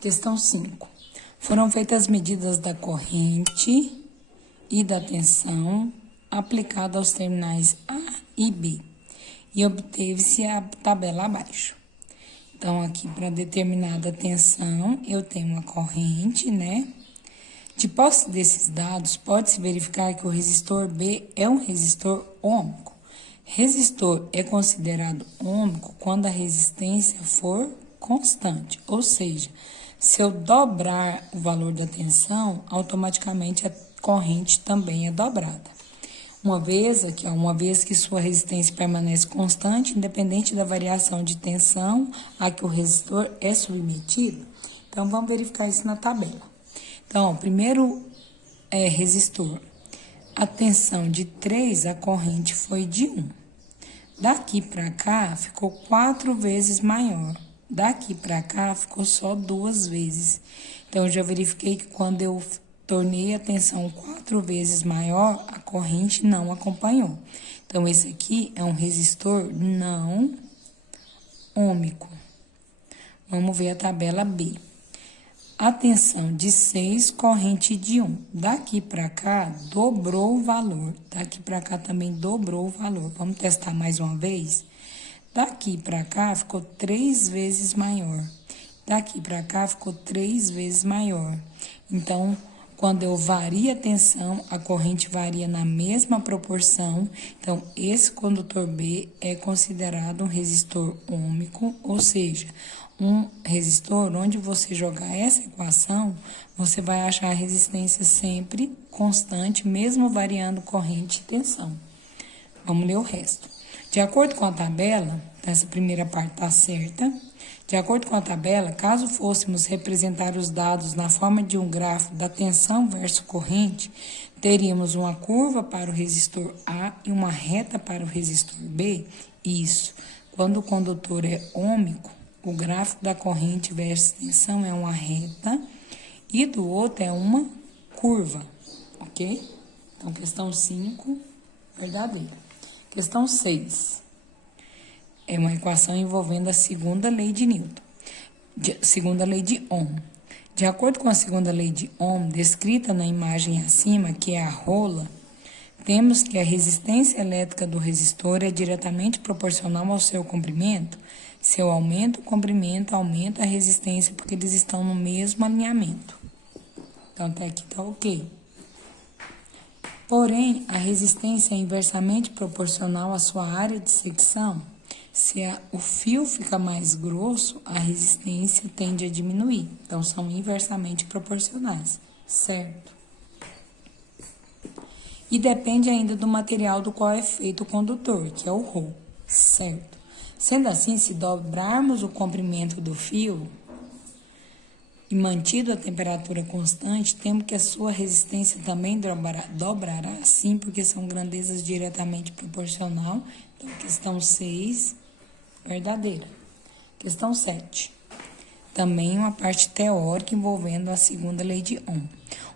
Questão 5. Foram feitas as medidas da corrente e da tensão aplicada aos terminais A e B e obteve-se a tabela abaixo. Então, aqui para determinada tensão, eu tenho uma corrente, né? De posse desses dados, pode-se verificar que o resistor B é um resistor ôhmico. Resistor é considerado ôhmico quando a resistência for constante, ou seja, se eu dobrar o valor da tensão, automaticamente a corrente também é dobrada. Uma vez que sua resistência permanece constante, independente da variação de tensão a que o resistor é submetido. Então, vamos verificar isso na tabela. Então, primeiro resistor, a tensão de 3, a corrente foi de 1. Daqui para cá, ficou 4 vezes maior. Daqui para cá, ficou só 2 vezes. Então, eu já verifiquei que quando eu tornei a tensão 4 vezes maior, a corrente não acompanhou. Então, esse aqui é um resistor não ôhmico. Vamos ver a tabela B. A tensão de 6, corrente de 1. Daqui para cá, dobrou o valor. Daqui para cá também dobrou o valor. Vamos testar mais uma vez? Daqui para cá, ficou 3 vezes maior. Daqui para cá, ficou 3 vezes maior. Então, quando eu vario a tensão, a corrente varia na mesma proporção. Então, esse condutor B é considerado um resistor ôhmico, ou seja, um resistor onde você jogar essa equação, você vai achar a resistência sempre constante, mesmo variando corrente e tensão. Vamos ler o resto. De acordo com a tabela, essa primeira parte está certa. De acordo com a tabela, caso fôssemos representar os dados na forma de um gráfico da tensão versus corrente, teríamos uma curva para o resistor A e uma reta para o resistor B. Isso, quando o condutor é ôhmico, o gráfico da corrente versus tensão é uma reta e do outro é uma curva, ok? Então, questão 5, verdadeira. Questão 6. É uma equação envolvendo a segunda lei de Newton, segunda lei de Ohm. De acordo com a segunda lei de Ohm, descrita na imagem acima, que é a rola, temos que a resistência elétrica do resistor é diretamente proporcional ao seu comprimento. Se eu aumento o comprimento, aumenta a resistência, porque eles estão no mesmo alinhamento. Então, até aqui está ok. Porém, a resistência é inversamente proporcional à sua área de secção. Se o fio fica mais grosso, a resistência tende a diminuir. Então, são inversamente proporcionais, certo? E depende ainda do material do qual é feito o condutor, que é o rolo, certo? Sendo assim, se dobrarmos o comprimento do fio e mantido a temperatura constante, temos que a sua resistência também dobrará, sim, porque são grandezas diretamente proporcional. Então, questão 6, verdadeira. Questão 7. Também uma parte teórica envolvendo a segunda lei de Ohm.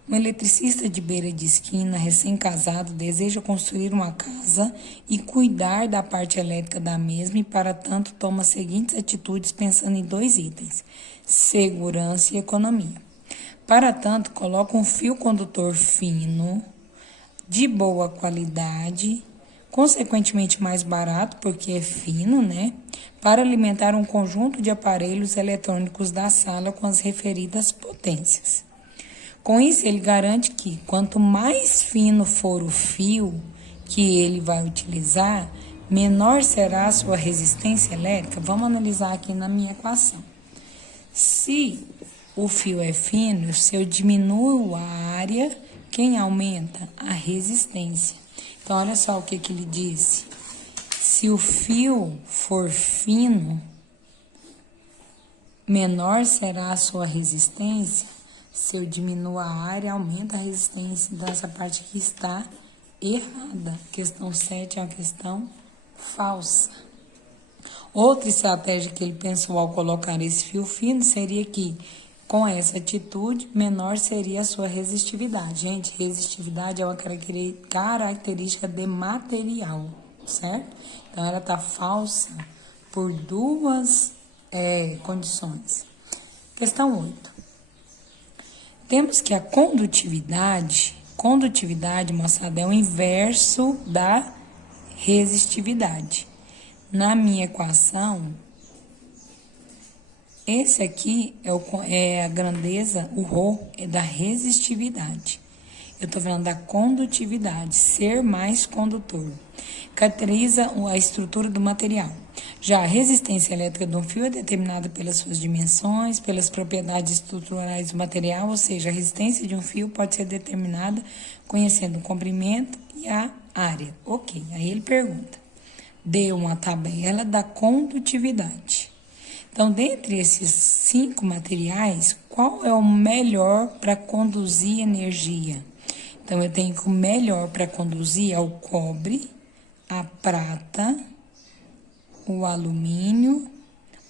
Um eletricista de beira de esquina, recém-casado, deseja construir uma casa e cuidar da parte elétrica da mesma e, para tanto, toma as seguintes atitudes pensando em 2 itens: segurança e economia. Para tanto, coloca um fio condutor fino, de boa qualidade, consequentemente mais barato, porque é fino, né? Para alimentar um conjunto de aparelhos eletrônicos da sala com as referidas potências. Com isso, ele garante que, quanto mais fino for o fio que ele vai utilizar, menor será a sua resistência elétrica. Vamos analisar aqui na minha equação. Se o fio é fino, se eu diminuo a área, quem aumenta? A resistência. Então, olha só o que ele disse. Se o fio for fino, menor será a sua resistência. Se eu diminuo a área, aumenta a resistência. Então, essa parte aqui está errada. Questão 7 é uma questão falsa. Outra estratégia que ele pensou ao colocar esse fio fino seria que, com essa atitude, menor seria a sua resistividade. Gente, resistividade é uma característica de material, certo? Então, ela está falsa por 2 condições. Questão 8. Temos que a condutividade, moçada, é o inverso da resistividade. Na minha equação, esse aqui é a grandeza, o ρ é da resistividade. Eu estou falando da condutividade, ser mais condutor. Caracteriza a estrutura do material. Já a resistência elétrica de um fio é determinada pelas suas dimensões, pelas propriedades estruturais do material, ou seja, a resistência de um fio pode ser determinada conhecendo o comprimento e a área. Ok, aí ele pergunta, deu uma tabela da condutividade. Então, dentre esses 5 materiais, qual é o melhor para conduzir energia? Então, eu tenho que o melhor para conduzir é o cobre, a prata, o alumínio,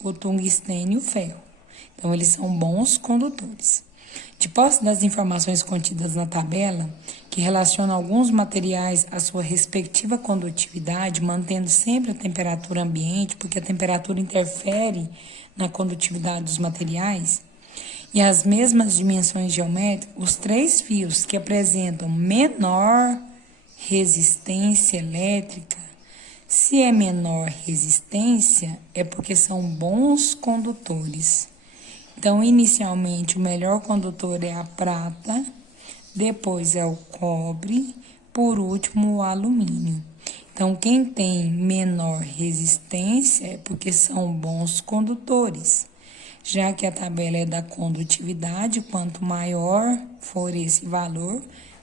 o tungstênio e o ferro. Então, eles são bons condutores. De posse das informações contidas na tabela, que relacionam alguns materiais à sua respectiva condutividade, mantendo sempre a temperatura ambiente, porque a temperatura interfere na condutividade dos materiais, e as mesmas dimensões geométricas, os 3 fios que apresentam menor resistência elétrica, se é menor resistência, é porque são bons condutores. Então, inicialmente, o melhor condutor é a prata, depois é o cobre, por último, o alumínio. Então, quem tem menor resistência é porque são bons condutores. Já que a tabela é da condutividade, quanto maior for esse valor,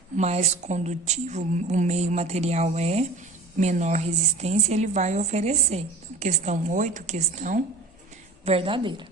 mais condutivo o meio material é, menor resistência ele vai oferecer. Então, questão 8, questão verdadeira.